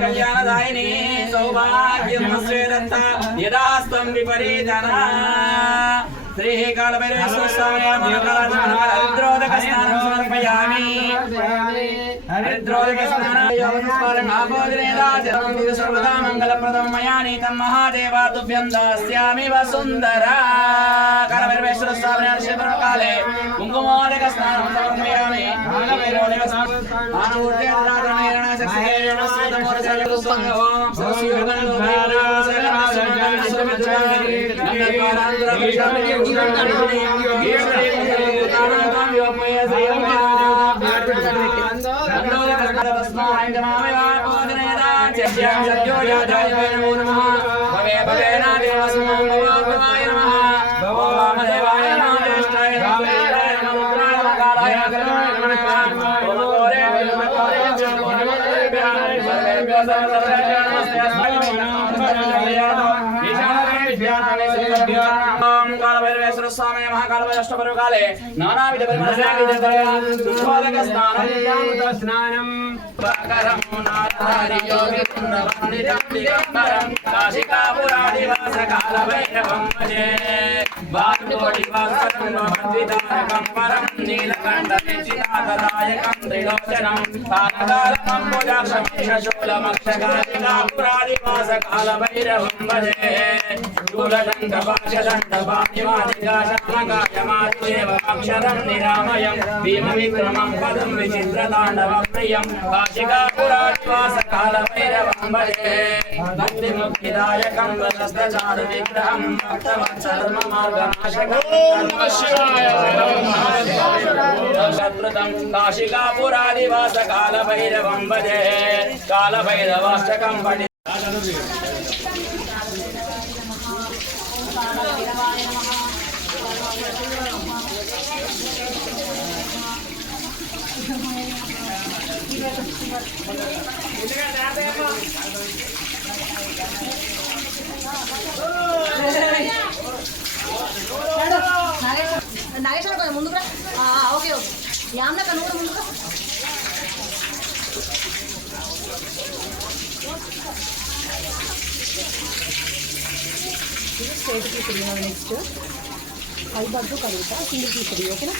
కళ్యాణదాయిని సౌభాగ్యం దత్త యదాస్తం విపరీతనా శ్రీ కాలభైరవేశ్వర స్వామి హరిద్రోదక స్నానం సమర్పయామి. హరిద్రోదక స్నానం సర్వదా మంగళప్రదం మయా నీతం మహాదేవా తుభ్యం దాస్యామి వసుందరా కాలభైరవేశ్వర స్వామి హర్షపురం కాలే కుంకుమోదక స్నానం సమర్పయామి. కాలభైరవోదక స్నానం భవే భవేనా దేవస్మాయ నమ భవ కాలభైరవేశ్వర స్వామి మహాకాలభైరష్టపరుకాలే నానావిధ పరిమళోదక స్నానం స్నానం. పకరం నారారి యోగి పునర్వందితం దిగంబరం కాశికాపురాదివాస కాలభైరవం భజే. వాగ్కోటి వాసరం భవంతితారకం పరం నీలకంఠ నిచితాదాయకం త్రిలోచనం కాలకాలకంబుజాక్షమేషూలమక్షకాశికాపురాదివాస కాలభైరవం భజే నిరామయం భీమ విక్రమం పదం విచిత్రతాండవ ప్రియం కాశికాపురాదివాస కాలభైరవం భజే భక్తి విగ్రహం భక్తవత్సర్మ మార్గనాశకం శత్రుతం కాశికాపురాదివాస కాలభైరవం. భజే కాలభైరవాష్టకం పఠి నాగేశ్వర కొంచెం ముందుకు రా. ఆ, ఓకే ఓకే. ముందుకు రా. ఇది స్ట్రైట్ పీస్ నెక్స్ట్ బగ్గు కలుగుతా సింగిల్ పీస్ ఓకేనా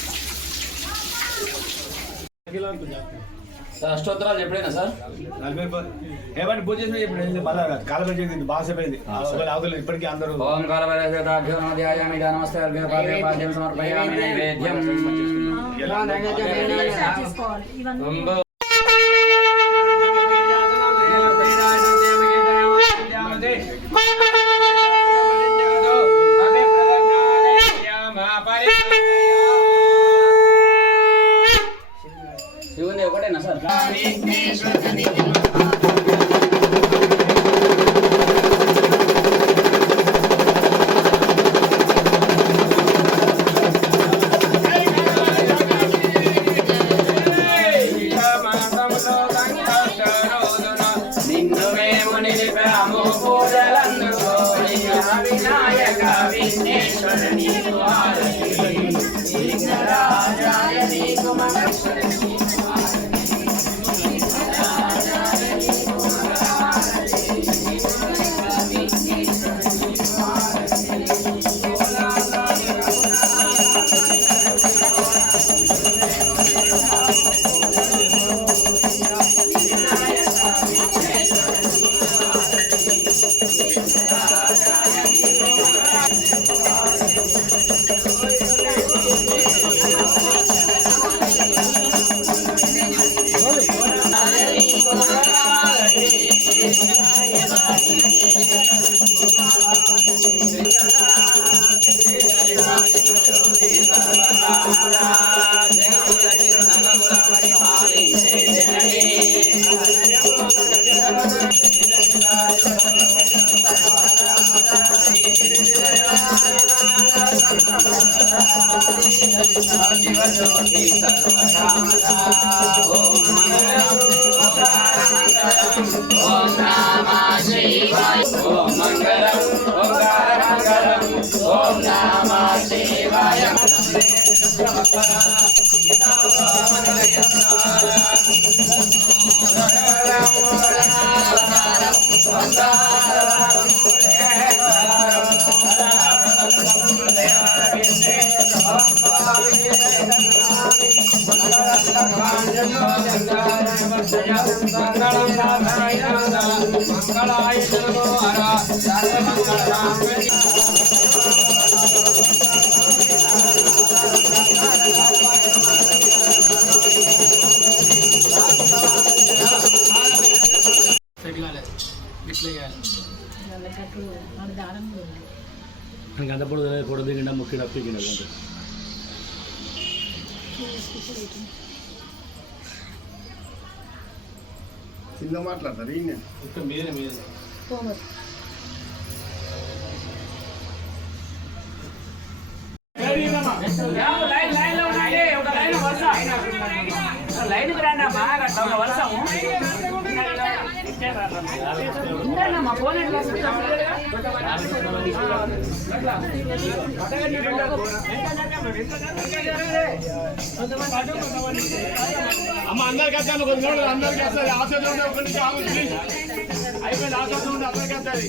సార్ అష్టోత్తరాలు ఎప్పుడైనా సార్? ఏమని పూజ చేసినా ఇప్పుడు ఏంది మళ్ళా కాలం చేసింది బాగా అయిపోయింది అవతల ఇప్పటికీ అందరూ. ఓం నమస్యామి నమస్తే సమర్పయామి నైవేద్యం. ఎలా తీసుకోవాలి ఇవన్నీ నీకు హారతి విఘ్నరాజాయ నీకు మహేశ్వరి ॐ మంగళం ఓంకార మంగళం ఓం మనకి అంతప్పుడు కూడా దిగిండా ముక్కిడా పీకిడా అంటే కింద మాట్లాడతారు ఈయన ఇక్కడ మీరే లైన్ లైన్ లైన్ వరుస. లైన్ రాండి బాగా వర్షం అమ్మ అందరికి వచ్చాను ఒక నిమిషం అందరికి వస్తుంది ఆశతో ఉంటే ఒక నిమిషం ఆగు అయిపోయింది ఆశతో అందరికి వస్తుంది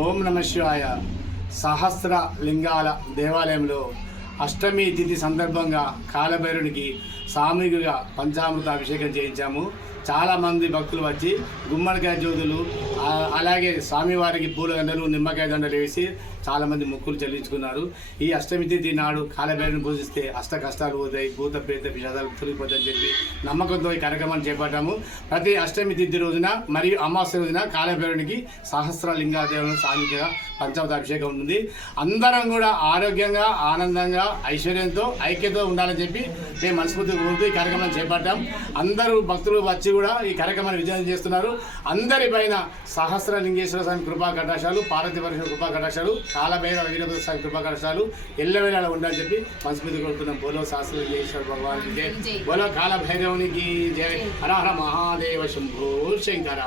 ఓం నమ శివాయ. సహస్ర లింగాల దేవాలయంలో అష్టమి తిథి సందర్భంగా కాలభైరునికి సామూహికగా పంచామృత అభిషేకం చేయించాము. చాలామంది భక్తులు వచ్చి గుమ్మడికాయ జ్యోతులు అలాగే స్వామివారికి పూల దండలు నిమ్మకాయ దండలు వేసి చాలామంది మొక్కులు చెల్లించుకున్నారు. ఈ అష్టమి తిథి నాడు కాలభైరుని పూజిస్తే అష్ట కష్టాలు పోతాయి భూత ప్రేత విషాదాలు తొలగిపోతాయని చెప్పి నమ్మకంతో ఈ కార్యక్రమాన్ని చేపట్టాము. ప్రతి అష్టమి తిథి రోజున మరియు అమావాస్య రోజున కాలభైరునికి సహస్ర లింగాదేవులను సాంఘికంగా పంచామృత అభిషేకం ఉంది అందరం కూడా ఆరోగ్యంగా ఆనందంగా ఐశ్వర్యంతో ఐక్యతో ఉండాలని చెప్పి మేము మనస్ఫూర్తి కోరుతూ ఈ కార్యక్రమం చేపట్టాం. అందరూ భక్తులు వచ్చి కూడా ఈ కార్యక్రమాన్ని విజయం చేస్తున్నారు. అందరి పైన సహస్ర లింగేశ్వర స్వామి కృపా కటాక్షాలు పార్వతి పరమేశ్వర కృపా కటాక్షాలు. కాలభైరవ వీరభద్ర స్వామి కృపా ఎల్లవేళ ఉండాలని చెప్పి మనస్మృతి కోరుతున్నాం. బోలో సహస్ర లింగేశ్వర భగవానికి జయ బోలో కాలభైరవునికి జయ హర హర మహాదేవ శంభో శంకర.